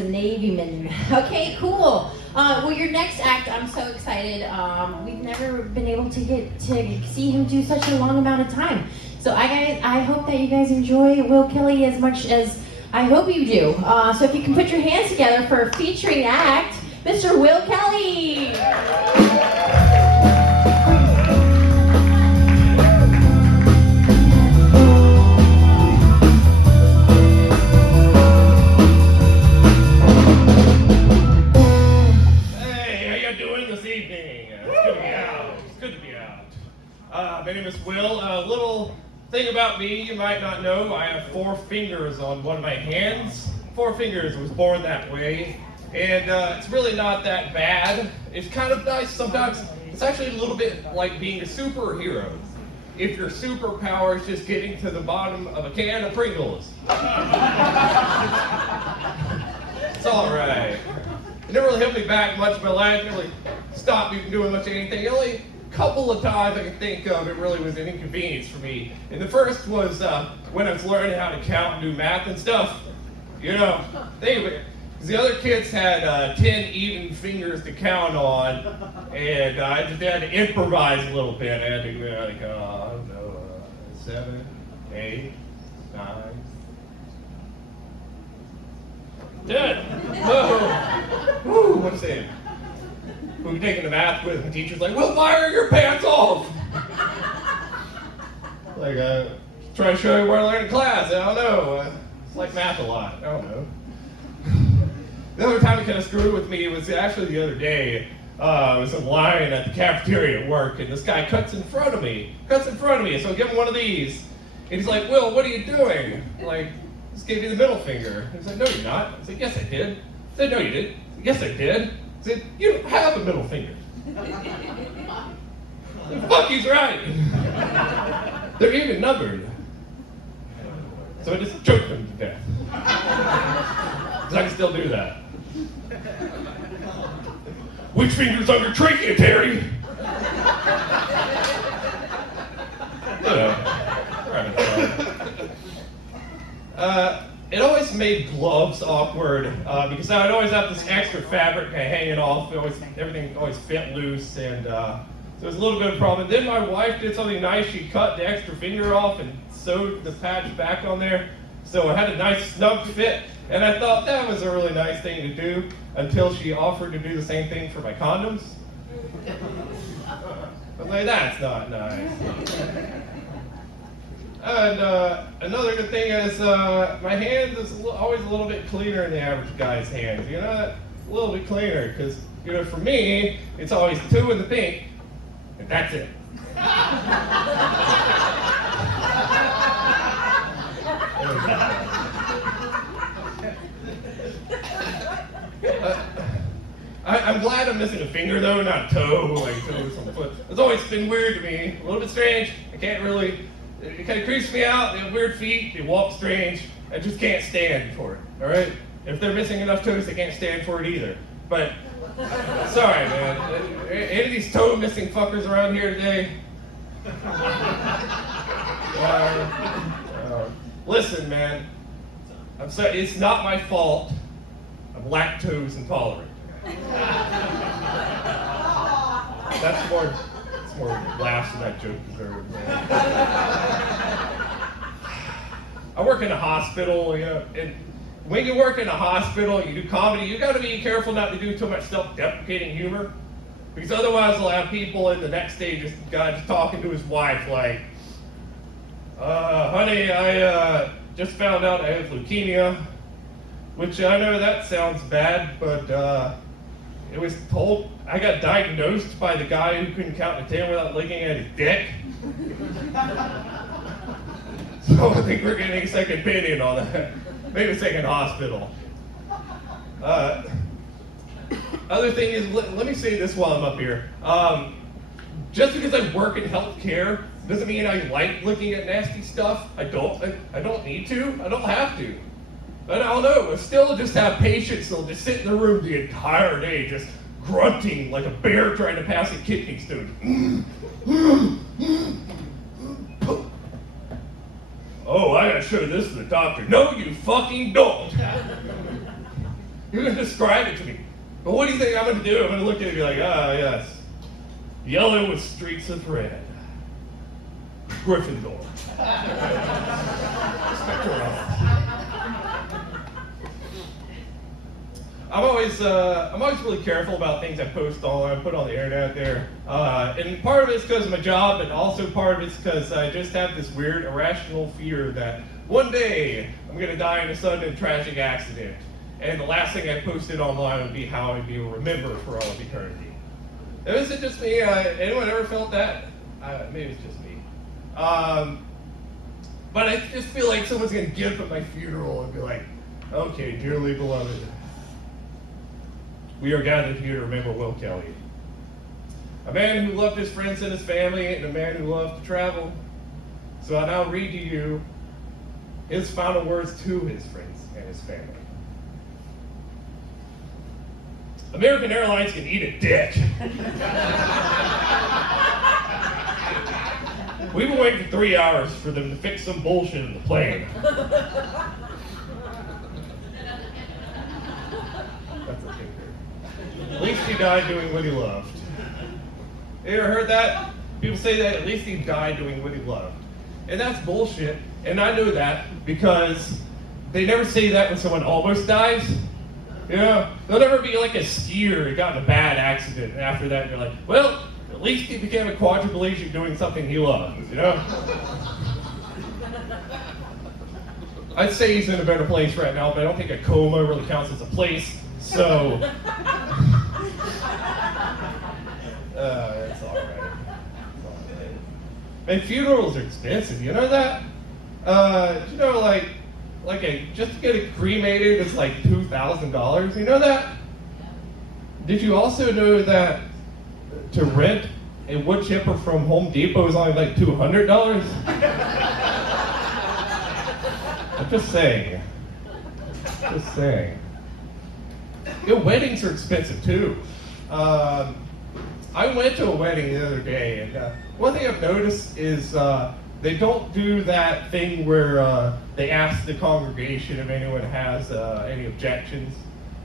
a Navy man. Okay, cool. Well, your next act, I'm so excited. We've never been able to get to see him do such a long amount of time. So I hope that you guys enjoy Will Kelly as much as I hope you do. So if you can put your hands together for a featuring act, Mr. Will Kelly. My name is Will. A little thing about me you might not know, I have 4 fingers on one of my hands. 4 fingers, was born that way. And it's really not that bad. It's kind of nice sometimes. It's actually a little bit like being a superhero. If your superpower is just getting to the bottom of a can of Pringles. It's alright. It never really helped me back much in my life. It never really stopped me from doing much of anything. Only couple of times I can think of it really was an inconvenience for me. And the first was when I was learning how to count and do math and stuff. You know, the other kids had 10 even fingers to count on, and I just had to improvise a little bit. I had to go like, I don't know, 7, 8, 9, 10. Whoa! Woo! What's that? We were taking the math quiz, and the teacher's like, "Well, why are your pants off?" Like, trying to show you where I learned in class. I don't know. It's like math a lot. I don't know. The other time it kind of screwed with me was actually the other day. I was in line at the cafeteria at work, and this guy cuts in front of me. So I give him one of these. And he's like, "Will, what are you doing?" I'm like, "Just gave you the middle finger." He's like, "No, you're not." I said, "Yes, I did." I said, "No, you didn't." "Yes, I did." I said, "You don't have a middle finger." Fuck, he's right. They're even numbered. So I just choked them to death. Because I can still do that. Which finger's on your trachea, Terry? It always made gloves awkward because I would always have this extra fabric hanging off. Everything always fit loose, and so it was a little bit of a problem. Then my wife did something nice. She cut the extra finger off and sewed the patch back on there, so it had a nice snug fit. And I thought that was a really nice thing to do until she offered to do the same thing for my condoms. I was like, that's not nice. And another good thing is my hands is always a little bit cleaner than the average guy's hands. You know, a little bit cleaner because, you know, for me, it's always 2 in the pink, and that's it. I'm glad I'm missing a finger though, not a toe, like toes on the foot. It's always been weird to me, a little bit strange. I can't really. It kind of creeps me out. They have weird feet. They walk strange. I just can't stand for it. All right. If they're missing enough toes, they can't stand for it either. But sorry, man. Any of these toe missing fuckers around here today? Listen, man. I'm sorry. It's not my fault. I'm lactose intolerant. That's more laughs than that joke deserves. I work in a hospital, you know, and when you work in a hospital and you do comedy, you got to be careful not to do too much self-deprecating humor, because otherwise they'll have people in the next stage, this guy just talking to his wife like, "Honey, I just found out I have leukemia," which I know that sounds bad, but it was told, I got diagnosed by the guy who couldn't count to 10 without looking at his dick. So I think we're getting a second opinion on that. Maybe a second hospital. Other thing is, let me say this while I'm up here. Just because I work in healthcare doesn't mean I like looking at nasty stuff. I don't need to. I don't have to. But I don't know, I still just have patients that'll just sit in the room the entire day just grunting like a bear trying to pass a kidney stone. "Oh, I gotta show this to the doctor." "No, you fucking don't." You're going to describe it to me. But what do you think I'm going to do? I'm going to look at it and be like, ah, yes. Yellow with streaks of red. Gryffindor. I'm always really careful about things I post online, put on the internet there. And part of it's because of my job, but also part of it's because I just have this weird, irrational fear that one day I'm going to die in a sudden and tragic accident. And the last thing I posted online would be how I'd be remembered for all of eternity. Is it just me? Anyone ever felt that? Maybe it's just me. But I just feel like someone's going to get up at my funeral and be like, okay, dearly beloved, we are gathered here to remember Will Kelly. A man who loved his friends and his family, and a man who loved to travel. So I now read to you his final words to his friends and his family. American Airlines can eat a dick. We've been waiting for 3 hours for them to fix some bullshit in the plane. That's a kicker. At least he died doing what he loved. You ever heard that? People say that at least he died doing what he loved. And that's bullshit. And I know that because they never say that when someone almost dies. You know, there'll never be like a skier who got in a bad accident, and after that you're like, well, at least he became a quadriplegic doing something he loves, you know? I'd say he's in a better place right now, but I don't think a coma really counts as a place, so... It's all right. And funerals are expensive, you know that? You know, just to get it cremated is like $2,000. You know that? Did you also know that to rent a wood chipper from Home Depot is only like $200? I'm just saying. Just saying. You know, weddings are expensive too. I went to a wedding the other day, and one thing I've noticed is they don't do that thing where they ask the congregation if anyone has any objections.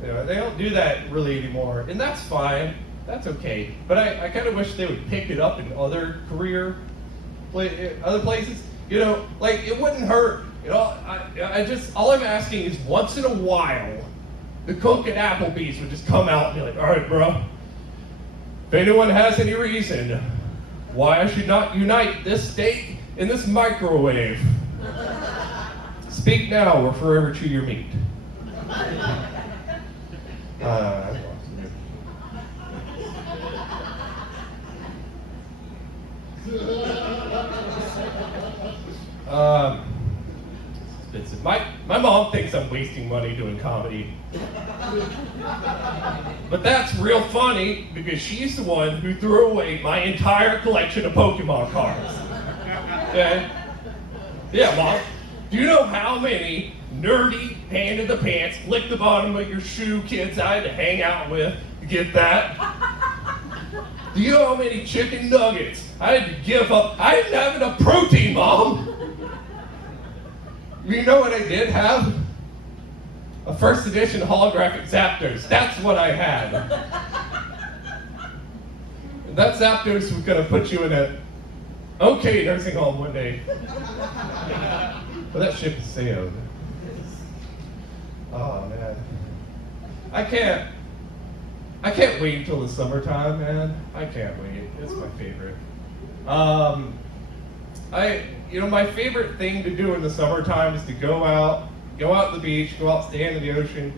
You know, they don't do that really anymore, and that's fine. That's okay. But I kind of wish they would pick it up in other other places. You know, like it wouldn't hurt. You know, all I'm asking is once in a while, the cook at Applebee's would just come out and be like, all right, bro, if anyone has any reason why I should not unite this steak in this microwave, speak now or forever chew your meat. Expensive. My mom thinks I'm wasting money doing comedy. But that's real funny because she's the one who threw away my entire collection of Pokemon cards. Okay? Yeah, Mom. Do you know how many nerdy, hand-in-the-pants, lick-the-bottom-of-your-shoe kids I had to hang out with to get that? Do you know how many chicken nuggets I had to give up? I didn't have enough protein, Mom. You know what I did have? A first edition holographic Zapdos. That's what I had. And that Zapdos was going to put you in a okay nursing home one day. But that ship has sailed. Oh, man. I can't wait until the summertime, man. I can't wait. It's my favorite. My favorite thing to do in the summertime is to go out to the beach, go out, stand in the ocean,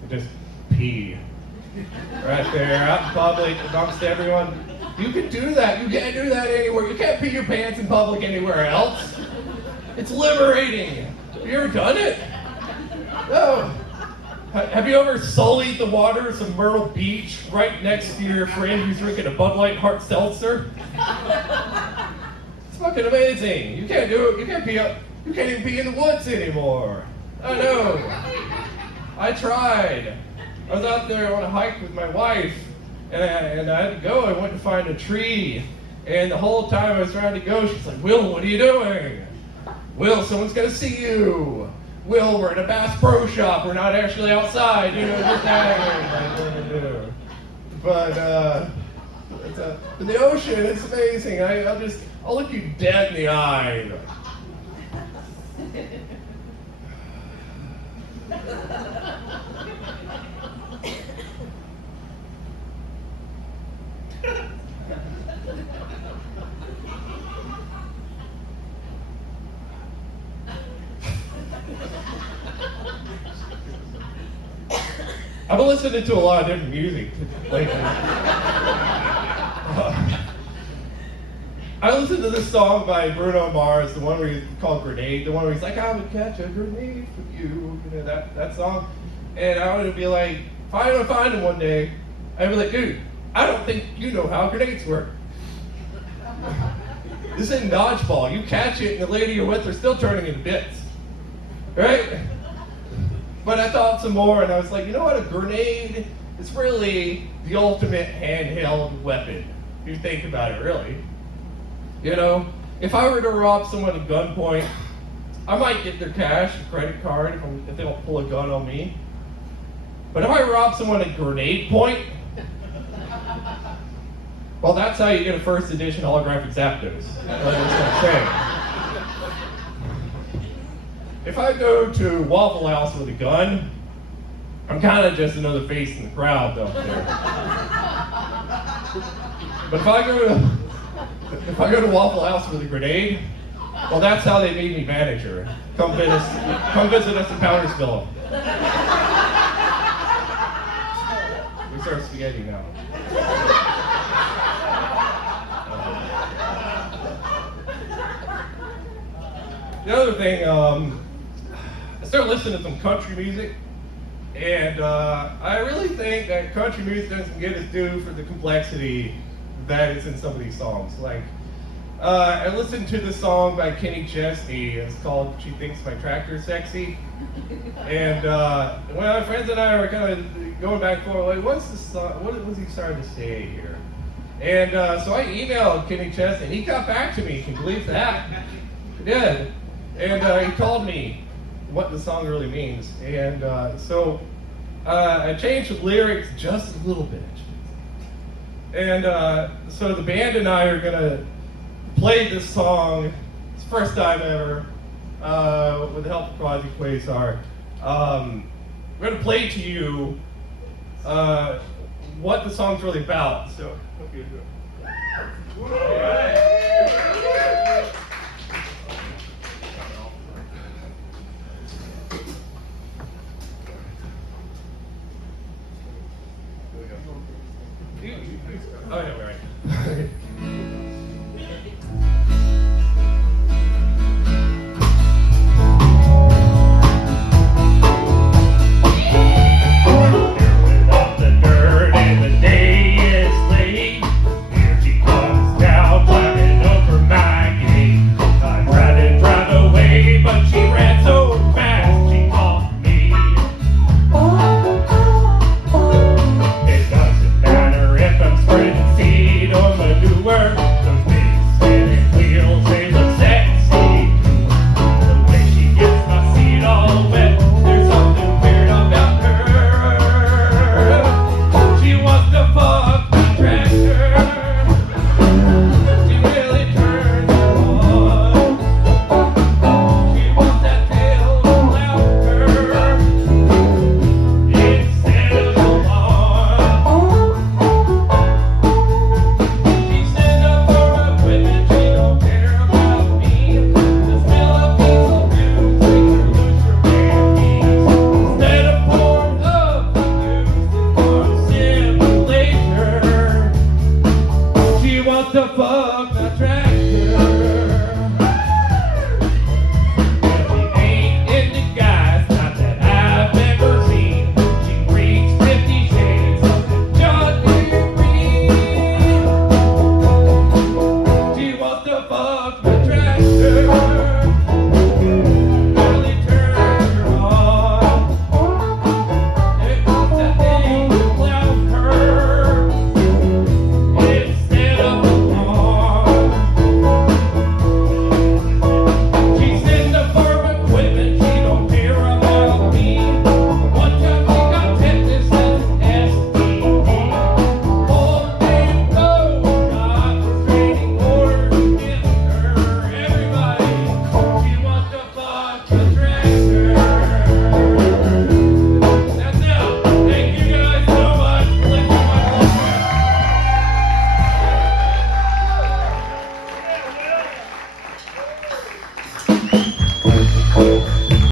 and just pee. Right there, out in public, amongst everyone. You can do that. You can't do that anywhere. You can't pee your pants in public anywhere else. It's liberating. Have you ever done it? No. Have you ever sullied the waters of Myrtle Beach right next to your friend who's drinking a Bud Light Hard Seltzer? It's fucking amazing. You can't do it. You can't even pee in the woods anymore. I know. I tried. I was out there on a hike with my wife, and I had to go. I went to find a tree, and the whole time I was trying to go, she's like, Will, what are you doing? Will, someone's gonna see you. Will, we're in a Bass Pro Shop. We're not actually outside, just hanging. But in the ocean, it's amazing. I'll look you dead in the eye. I've been listening to a lot of different music lately. I listened to this song by Bruno Mars, the one where he's called Grenade, the one where he's like, I would catch a grenade for you, that song. And I would be like, if I were to find him one day, I'd be like, dude, I don't think you know how grenades work. This isn't dodgeball. You catch it and the lady you're with are still turning into bits. Right? But I thought some more and I was like, you know what, a grenade is really the ultimate handheld weapon. If you think about it, really. If I were to rob someone at gunpoint, I might get their cash, a credit card, if they don't pull a gun on me. But if I rob someone at grenade point, well, that's how you get a first edition holographic Zapdos. That's what I'm saying. If I go to Waffle House with a gun, I'm kind of just another face in the crowd up there. But if I go to Waffle House with a grenade, well, that's how they made me manager. Come visit us in Powdersville. We serve spaghetti now. The other thing, I started listening to some country music, and I really think that country music doesn't get its due for the complexity that is in some of these songs. Like, I listened to this song by Kenny Chesney. It's called "She Thinks My Tractor's Sexy," and when my friends and I were kind of going back and forth, like, what's the song? What was he trying to say here? And so I emailed Kenny Chesney, and he got back to me. Can you believe that? He did. And he told me what the song really means. And so I changed the lyrics just a little bit. And so the band and I are going to play this song. It's the first time ever, with the help of Project Quasar. We're going to play to you what the song's really about. So, hope you enjoy. All right. Oh, yeah, right.